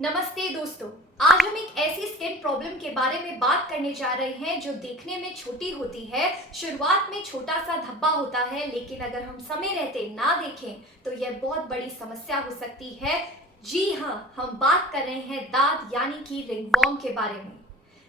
नमस्ते दोस्तों। आज हम एक ऐसी स्किन प्रॉब्लम के बारे में बात करने जा रहे हैं जो देखने में छोटी होती है। शुरुआत में छोटा सा धब्बा होता है, लेकिन अगर हम समय रहते ना देखें तो यह बहुत बड़ी समस्या हो सकती है। जी हाँ, हम बात कर रहे हैं दाद यानी कि रिंगवॉर्म के बारे में।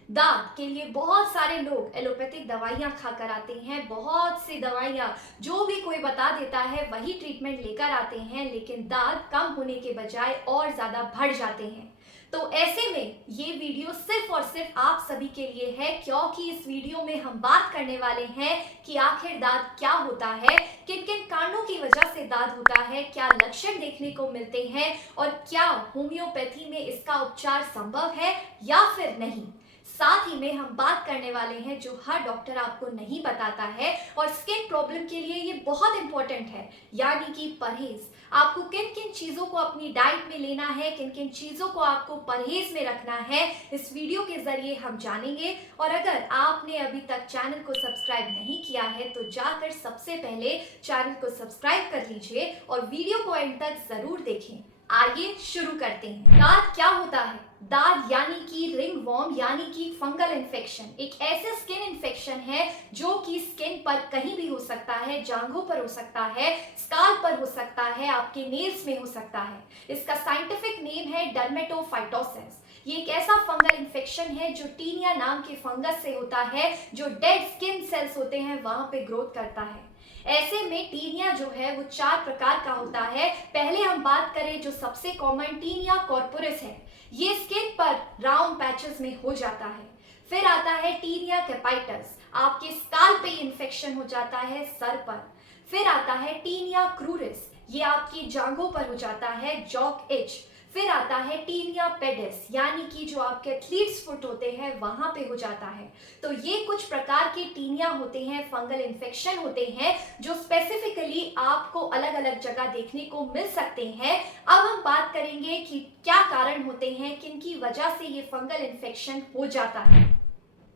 दाद के लिए बहुत सारे लोग एलोपैथिक दवाइयाँ खाकर आते हैं। बहुत सी दवाइयाँ जो भी कोई बता देता है वही ट्रीटमेंट लेकर आते हैं, लेकिन दाद कम होने के बजाय और ज़्यादा बढ़ जाते हैं। तो ऐसे में ये वीडियो सिर्फ और सिर्फ आप सभी के लिए है, क्योंकि इस वीडियो में हम बात करने वाले हैं कि आखिर दाद क्या होता है, किन किन कारणों की वजह से दाद होता है, क्या लक्षण देखने को मिलते हैं और क्या होम्योपैथी में इसका उपचार संभव है या फिर नहीं। साथ ही में हम बात करने वाले हैं जो हर डॉक्टर आपको नहीं बताता है, और स्किन प्रॉब्लम के लिए ये बहुत इंपॉर्टेंट है, यानी कि परहेज। आपको किन किन चीजों को अपनी डाइट में लेना है, किन किन चीजों को आपको परहेज में रखना है, इस वीडियो के जरिए हम जानेंगे। और अगर आपने अभी तक चैनल को सब्सक्राइब नहीं किया है तो जाकर सबसे पहले चैनल को सब्सक्राइब कर लीजिए और वीडियो को एंड तक जरूर देखें। आइए शुरू करते हैं। दाद क्या होता है? दाद यानी कि रिंगवॉर्म यानी कि फंगल इन्फेक्शन एक ऐसे स्किन इन्फेक्शन है जो कि स्किन पर कहीं भी हो सकता है। जांघों पर हो सकता है, स्काल्प पर हो सकता है, आपके नेल्स में हो सकता है। इसका साइंटिफिक नेम है डर्मेटोफाइटोसिस। ये एक ऐसा फंगल इन्फेक्शन है जो टीनिया नाम के फंगस से होता है, जो डेड स्किन सेल्स होते हैं वहां पे ग्रोथ करता है। ऐसे में टीनिया जो है वो 4 प्रकार का होता है। पहले हम बात करें जो सबसे कॉमन टीनिया कॉर्पोरिस है। ये स्किन पर राउंड पैचेस में हो जाता है। फिर आता है टीनिया कैपाइटस, आपके स्काल पे इन्फेक्शन हो जाता है, सर पर। फिर आता है टीनिया क्रूरिस, ये आपकी जांघों पर हो जाता है, जॉक इच। फिर आता है टीनिया पेडिस, यानी कि जो आपके एथलीट्स फुट होते हैं वहां पे हो जाता है। तो ये कुछ प्रकार के टीनिया होते हैं, फंगल इन्फेक्शन होते हैं जो स्पेसिफिकली आपको अलग अलग जगह देखने को मिल सकते हैं। अब हम बात करेंगे कि क्या कारण होते हैं, किन की वजह से ये फंगल इन्फेक्शन हो जाता है।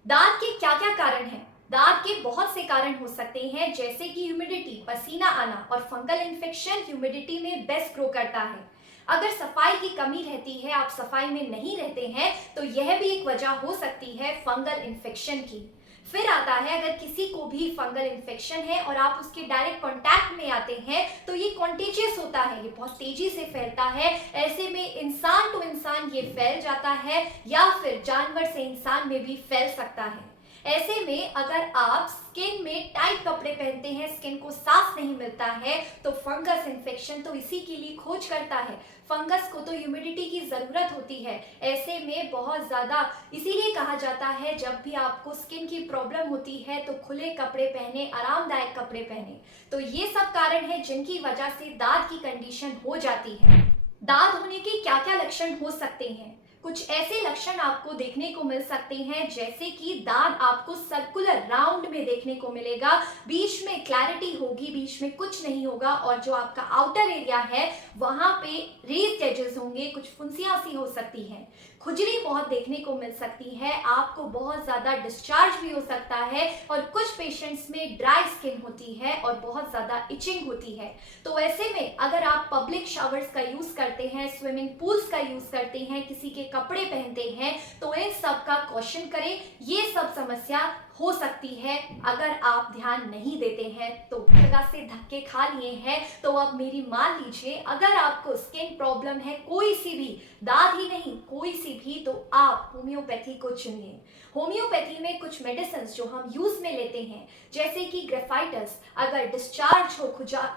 दाद के क्या क्या कारण हैं? दाद के बहुत से कारण हो सकते हैं, जैसे कि ह्यूमिडिटी, पसीना आना, और फंगल इन्फेक्शन ह्यूमिडिटी में बेस्ट ग्रो करता है। अगर सफाई की कमी रहती है, आप सफाई में नहीं रहते हैं, तो यह भी एक वजह हो सकती है फंगल इन्फेक्शन की। फिर आता है अगर किसी को भी फंगल इन्फेक्शन है और आप उसके डायरेक्ट कांटेक्ट में आते हैं तो ये कॉन्टेजियस होता है, ये बहुत तेजी से फैलता है। ऐसे में इंसान टू इंसान ये फैल जाता है या फिर जानवर से इंसान में भी फैल सकता है। ऐसे में अगर आप स्किन में टाइट कपड़े पहनते हैं, स्किन को सांस नहीं मिलता है, तो फंगस इन्फेक्शन तो इसी के लिए खोज करता है। फंगस को तो ह्यूमिडिटी की जरूरत होती है। ऐसे में बहुत ज्यादा इसीलिए कहा जाता है जब भी आपको स्किन की प्रॉब्लम होती है तो खुले कपड़े पहने, आरामदायक कपड़े पहने। तो ये सब कारण है जिनकी वजह से दाद की कंडीशन हो जाती है। दाद होने के क्या क्या लक्षण हो सकते हैं? कुछ ऐसे लक्षण आपको देखने को मिल सकते हैं, जैसे कि दाद आपको सर्कुलर राउंड में देखने को मिलेगा, बीच में क्लैरिटी होगी, बीच में कुछ नहीं होगा, और जो आपका आउटर एरिया है वहां पे रेज्ड एजेस होंगे, कुछ फुंसियां सी हो सकती हैं। खुजली बहुत देखने को मिल सकती है, आपको बहुत ज्यादा डिस्चार्ज भी हो सकता है, और कुछ पेशेंट्स में ड्राई स्किन होती है और बहुत ज्यादा इचिंग होती है। तो ऐसे में अगर आप पब्लिक शावर्स का यूज करते हैं, स्विमिंग पूल्स का यूज करते हैं, किसी के कपड़े पहनते हैं, तो इन सब का कॉशन करें। ये सब समस्या हो सकती है अगर आप ध्यान नहीं देते हैं तो। जगह से धक्के खा लिए हैं तो अब मेरी मान लीजिए, अगर आपको स्किन प्रॉब्लम है कोई सी भी, दाद ही नहीं कोई सी भी, तो आप होम्योपैथी को चुनिए। होम्योपैथी में कुछ मेडिसिन जो हम यूज में लेते हैं, जैसे कि ग्रेफाइटस, अगर डिस्चार्ज हो,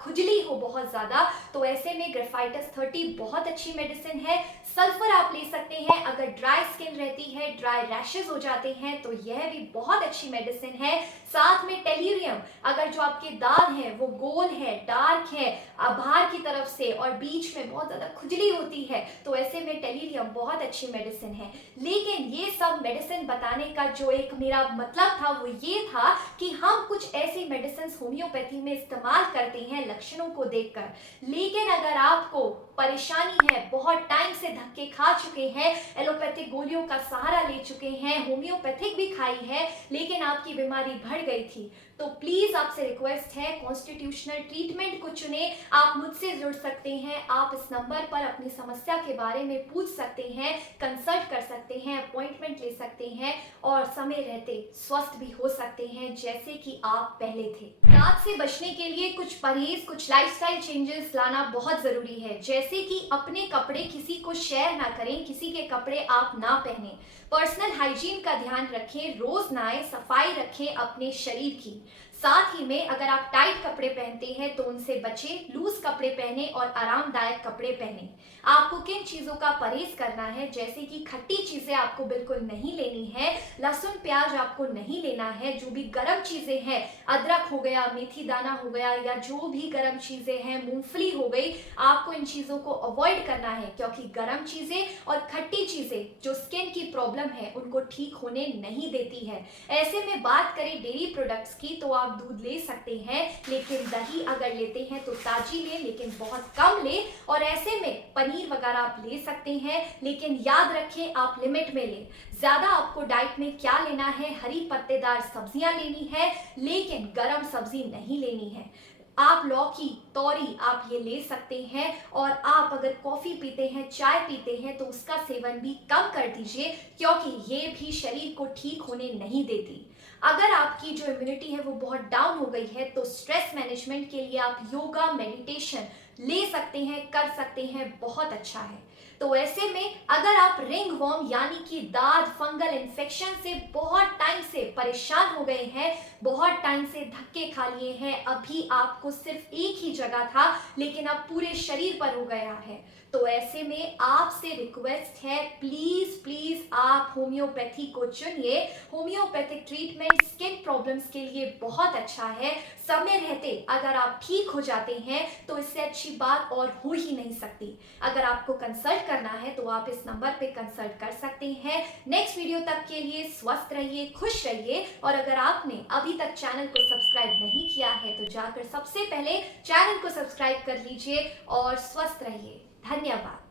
खुजली हो बहुत ज्यादा, तो ऐसे में ग्रेफाइटस 30 बहुत अच्छी मेडिसिन है। सल्फर आप ले सकते हैं अगर ड्राई स्किन रहती है, ड्राई रैशेस हो जाते हैं, तो यह भी बहुत अच्छी मेडिसिन है। साथ में टेल्यूरियम, अगर जो आपके दाद है वो गोल है, डार्क है, बाहर की तरफ से और बीच में बहुत ज्यादा खुजली होती है, तो ऐसे में टेल्यूरियम बहुत अच्छी मेडिसिन है। लेकिन ये सब मेडिसिन बताने का जो एक मेरा मतलब था वो ये था कि हम कुछ ऐसी मेडिसिन होम्योपैथी में इस्तेमाल करते हैं लक्षणों को देखकर। लेकिन अगर आपको परेशानी है, बहुत टाइम से धक्के खा चुके हैं, एलोपैथिक गोलियों का सहारा ले चुके हैं, होम्योपैथिक भी खाई है, लेकिन आपकी बीमारी बढ़ गई थी, तो प्लीज आपसे रिक्वेस्ट है कॉन्स्टिट्यूशनल ट्रीटमेंट को चुने। आप मुझसे जुड़ सकते हैं, आप इस नंबर पर अपनी समस्या के बारे में पूछ सकते हैं, कंसल्ट कर सकते हैं, अपॉइंटमेंट ले सकते हैं और समय रहते स्वस्थ भी हो सकते हैं जैसे कि आप पहले थे। दांत से बचने के लिए कुछ परहेज, कुछ लाइफस्टाइल चेंजेस लाना बहुत जरूरी है, जैसे कि अपने कपड़े किसी को शेयर ना करें, किसी के कपड़े आप ना पहने, पर्सनल हाइजीन का ध्यान रखें, रोज नहाएं, सफाई रखें अपने शरीर की। साथ ही में अगर आप टाइट कपड़े पहनते हैं तो उनसे बचें, लूज कपड़े पहने और आरामदायक कपड़े पहने। आपको किन चीजों का परहेज करना है, जैसे कि खट्टी चीजें आपको बिल्कुल नहीं लेनी है, लहसुन प्याज आपको नहीं लेना है, जो भी गर्म चीजें हैं, अदरक हो गया, मेथी दाना हो गया, या जो भी गर्म चीजें हैं, मूंगफली हो गई, आपको इन चीजों को अवॉइड करना है, क्योंकि गर्म चीजें और खट्टी चीजें जो स्किन की प्रॉब्लम है उनको ठीक होने नहीं देती है। ऐसे में बात करें डेयरी प्रोडक्ट्स की तो आप दूध ले सकते हैं, लेकिन दही अगर लेते हैं तो ताजी लें, लेकिन बहुत कम लें। और ऐसे में पनीर वगैरह आप ले सकते हैं, लेकिन याद रखें आप लिमिट में लें। ज्यादा आपको डाइट में क्या लेना है, हरी पत्तेदार सब्जियां लेनी है, लेकिन गर्म सब्जी नहीं लेनी है। आप लौकी, तोरी आप ये ले सकते हैं। और आप अगर कॉफी पीते हैं, चाय पीते हैं तो उसका सेवन भी कम कर दीजिए, क्योंकि ये भी शरीर को ठीक होने नहीं देती। अगर आपकी जो इम्यूनिटी है वो बहुत डाउन हो गई है तो स्ट्रेस मैनेजमेंट के लिए आप योगा, मेडिटेशन ले सकते हैं, कर सकते हैं, बहुत अच्छा है। तो ऐसे में अगर आप रिंग वर्म यानी कि दाद फंगल इन्फेक्शन से बहुत टाइम से परेशान हो गए हैं, बहुत टाइम से धक्के खा लिए हैं, अभी आपको सिर्फ एक ही जगह था लेकिन अब पूरे शरीर पर हो गया है, तो ऐसे में आपसे रिक्वेस्ट है प्लीज प्लीज आप होम्योपैथी को चुनिए। होम्योपैथिक ट्रीटमेंट स्किन प्रॉब्लम्स के लिए बहुत अच्छा है। समय रहते अगर आप ठीक हो जाते हैं तो इससे अच्छी बात और हो ही नहीं सकती। अगर आपको कंसल्ट करना है तो आप इस नंबर पे कंसल्ट कर सकते हैं। नेक्स्ट वीडियो तक के लिए स्वस्थ रहिए, खुश रहिए। और अगर आपने अभी तक चैनल को सब्सक्राइब नहीं किया है तो जाकर सबसे पहले चैनल को सब्सक्राइब कर लीजिए और स्वस्थ रहिए। धन्यवाद।